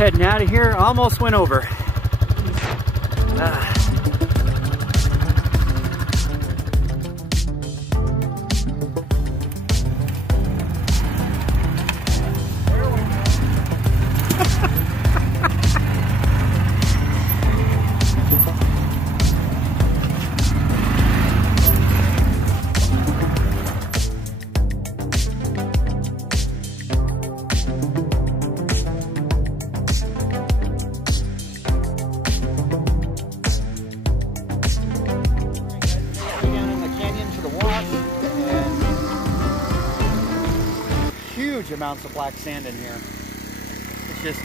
Heading out of here, almost went over. Amounts of black sand in here. It's just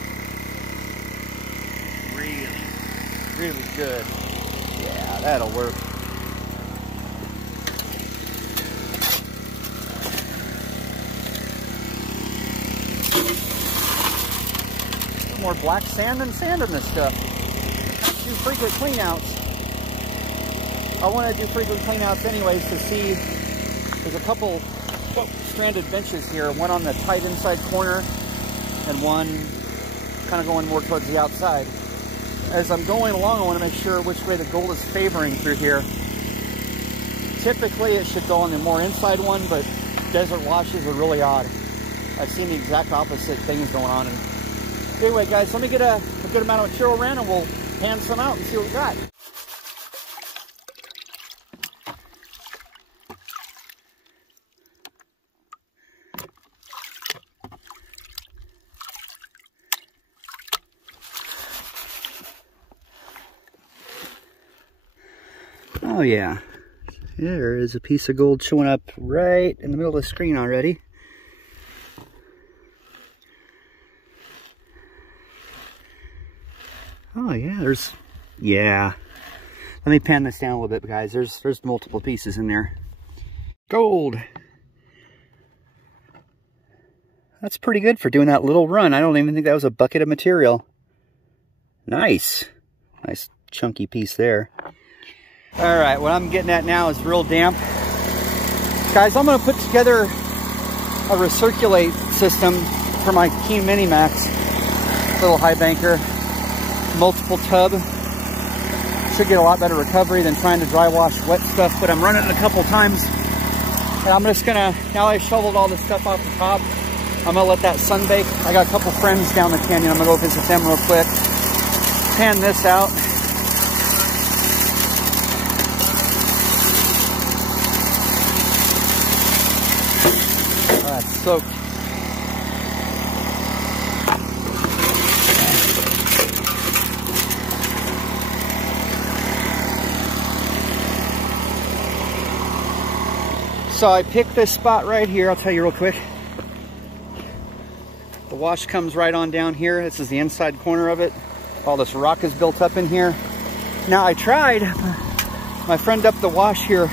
really good. Yeah, that'll work. More black sand than sand in this stuff. Do frequent cleanouts. I want to do frequent cleanouts anyways to see. There's a couple stranded benches here, one on the tight inside corner and one kind of going more towards the outside. As I'm going along, I want to make sure which way the gold is favoring through here. Typically it should go on the more inside one, but desert washes are really odd. I've seen the exact opposite things going on. And anyway guys, let me get a good amount of material around and we'll pan some out and see what we got. Oh yeah, there is a piece of gold showing up right in the middle of the screen already. Oh yeah, let me pan this down a little bit, guys. There's multiple pieces in there. Gold. That's pretty good for doing that little run. I don't even think that was a bucket of material. Nice chunky piece there. All right, what I'm getting at now is real damp. Guys, I'm gonna put together a recirculate system for my Keen Mini Max. Little high banker, multiple tub. Should get a lot better recovery than trying to dry wash wet stuff, but I'm running it a couple times. And I'm just gonna, now I shoveled all this stuff off the top, I'm gonna let that sunbake. I got a couple friends down the canyon. I'm gonna go visit them real quick. Pan this out. That's soaked. So I picked this spot right here. I'll tell you real quick. The wash comes right on down here. This is the inside corner of it. All this rock is built up in here. Now I tried, my friend up the wash here,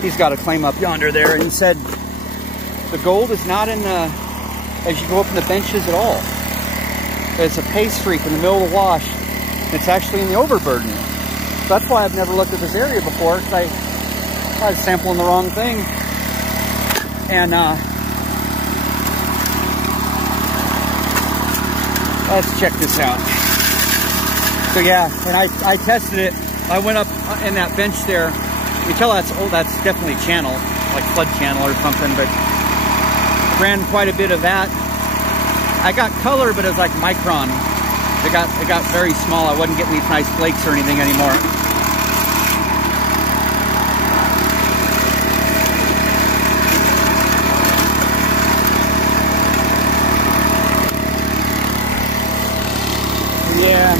he's got a claim up yonder there, and he said the gold is not in the, as you go up in the benches at all. It's a pace freak in the middle of the wash. It's actually in the overburden. So that's why I've never looked at this area before, because I was sampling the wrong thing. And let's check this out. So yeah, and I tested it. I went up in that bench there. You can tell that's definitely channel, like flood channel or something, but ran quite a bit of that. I got color, but it was like micron. It got very small. I wasn't getting these nice flakes or anything anymore. Yeah.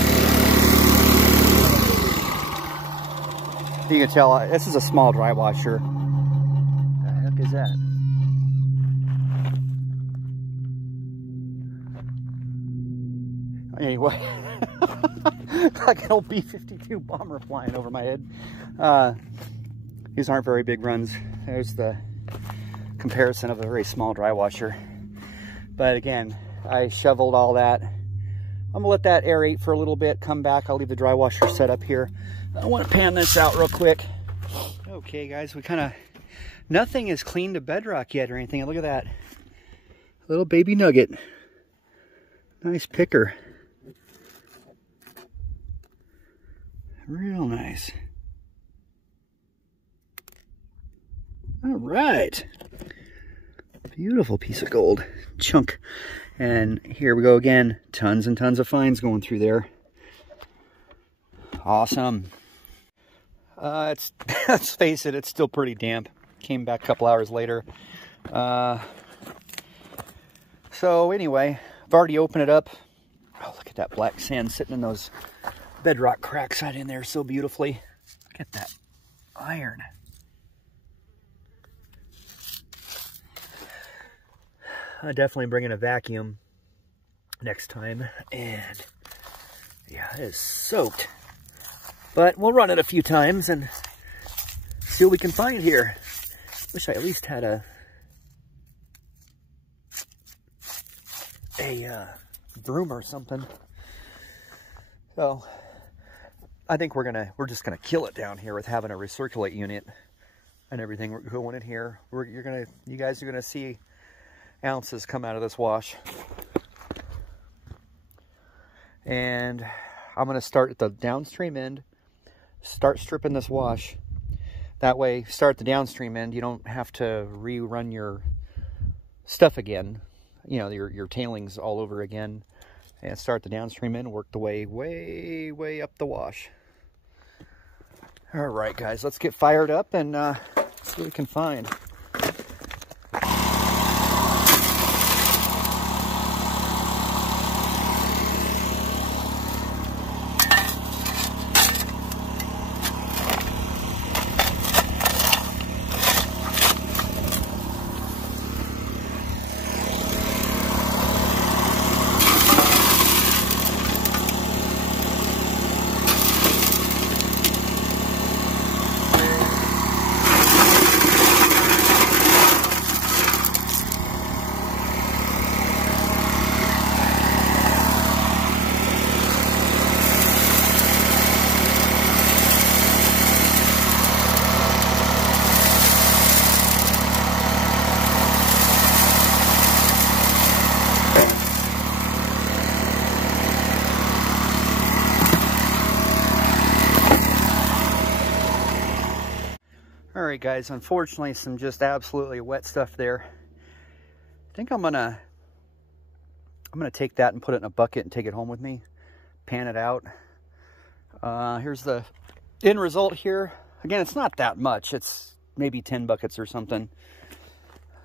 You can tell this is a small dry washer. What the heck is that? Anyway, like an old B-52 bomber flying over my head. These aren't very big runs. There's the comparison of a very small dry washer. But again, I shoveled all that. I'm gonna let that aerate for a little bit, come back. I'll leave the dry washer set up here. I want to pan this out real quick. Okay guys, nothing is clean to bedrock yet or anything. Look at that. Little baby nugget. Nice picker. Real nice. All right. Beautiful piece of gold chunk. And here we go again. Tons and tons of fines going through there. Awesome. Let's face it, it's still pretty damp. Came back a couple hours later. So anyway, I've already opened it up. Oh, look at that black sand sitting in those bedrock cracks right in there so beautifully. Look at that iron. I'll definitely bring in a vacuum next time. And yeah, it is soaked. But we'll run it a few times and see what we can find here. Wish I at least had a broom or something. So I think we're just gonna kill it down here with having a recirculate unit and everything going in here. You guys are gonna see ounces come out of this wash. And I'm gonna start at the downstream end, start stripping this wash. That way, start at the downstream end, you don't have to rerun your stuff again, you know, your tailings all over again. And start the downstream end, work the way up the wash. All right, guys, let's get fired up and see what we can find. Alright guys, unfortunately some just absolutely wet stuff there. I think I'm gonna take that and put it in a bucket and take it home with me. Pan it out. Here's the end result here. Again, it's not that much. It's maybe 10 buckets or something.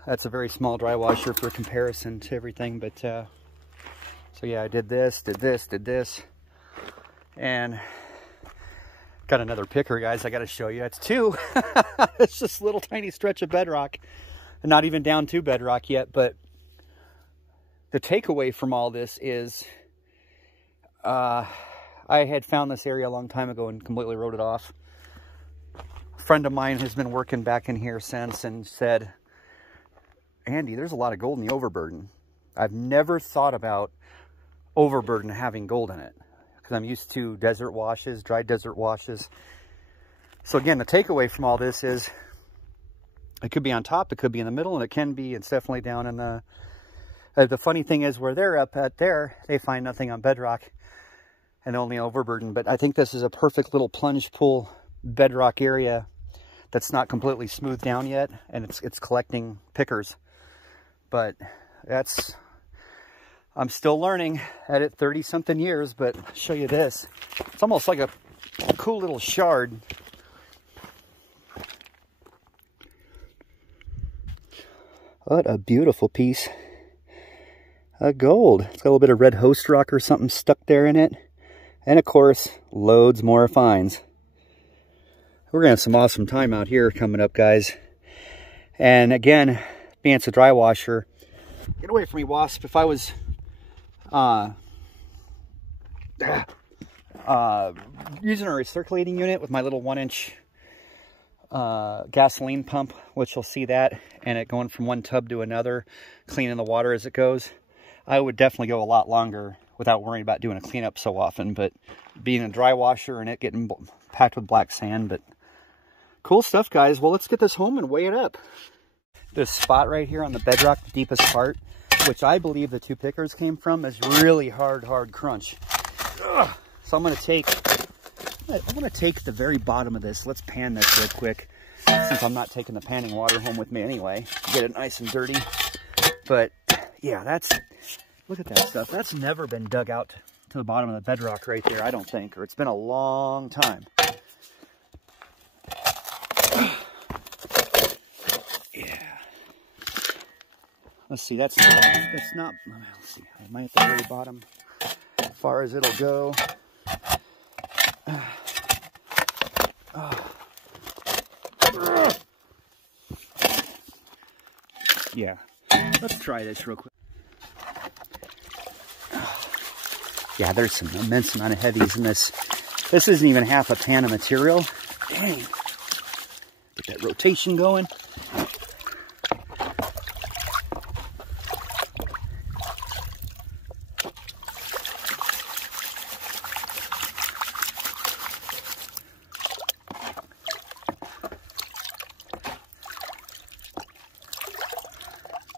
That's a very small dry washer for comparison to everything. But so yeah, I did this, and got another picker, guys. I got to show you. It's two. It's just a little tiny stretch of bedrock, and not even down to bedrock yet. But the takeaway from all this is, I had found this area a long time ago and completely wrote it off. A friend of mine has been working back in here since and said, Andy, there's a lot of gold in the overburden. I've never thought about overburden having gold in it, because I'm used to desert washes, dry desert washes. So again, the takeaway from all this is it could be on top, it could be in the middle, and it's definitely down in the... the funny thing is, where they're up at there, they find nothing on bedrock and only overburden. But I think this is a perfect little plunge pool bedrock area that's not completely smoothed down yet, and it's collecting pickers. But I'm still learning at it, 30-something years, but I'll show you this. It's almost like a cool little shard. What a beautiful piece of gold. It's got a little bit of red host rock or something stuck there in it. And of course, loads more fines. We're gonna have some awesome time out here coming up, guys. And again, being it's a dry washer, get away from me, wasp. If I was using a recirculating unit with my little 1-inch gasoline pump, which you'll see that, and it going from one tub to another, cleaning the water as it goes, I would definitely go a lot longer without worrying about doing a cleanup so often. But being a dry washer and it getting packed with black sand, but cool stuff, guys. Well, let's get this home and weigh it up. This spot right here on the bedrock, the deepest part, which I believe the two pickers came from, is really hard crunch. Ugh. So I'm going to take want to take the very bottom of this. Let's pan this real quick, since I'm not taking the panning water home with me anyway. Get it nice and dirty. But yeah, look at that stuff. That's never been dug out to the bottom of the bedrock right there, I don't think, or it's been a long time. Yeah. Let's see, that's not, let's see, am I at the very bottom? As far as it'll go. Yeah, let's try this real quick. Yeah, there's some immense amount of heavies in this. This isn't even half a pan of material. Dang. Get that rotation going.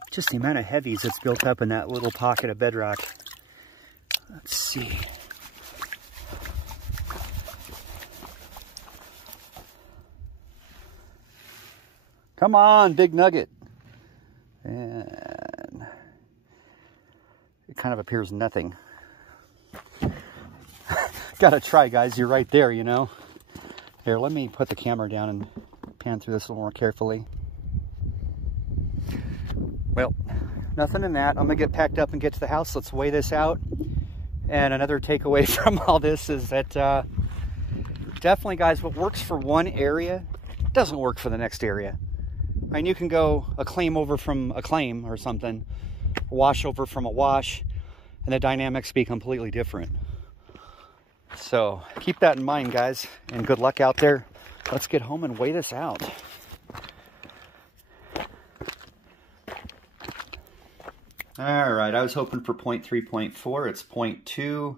Just the amount of heavies that's built up in that little pocket of bedrock. Let's see. Come on, big nugget. And it kind of appears nothing. Gotta try, guys. You're right there, you know. Here, let me put the camera down and pan through this a little more carefully. Well, nothing in that. I'm gonna get packed up and get to the house. Let's weigh this out. And another takeaway from all this is that definitely, guys, what works for one area doesn't work for the next area. I mean, you can go a claim over from a claim or something, a wash over from a wash, and the dynamics be completely different. So keep that in mind, guys, and good luck out there. Let's get home and weigh this out. All right, I was hoping for 0.3, 0.4. It's 0.2.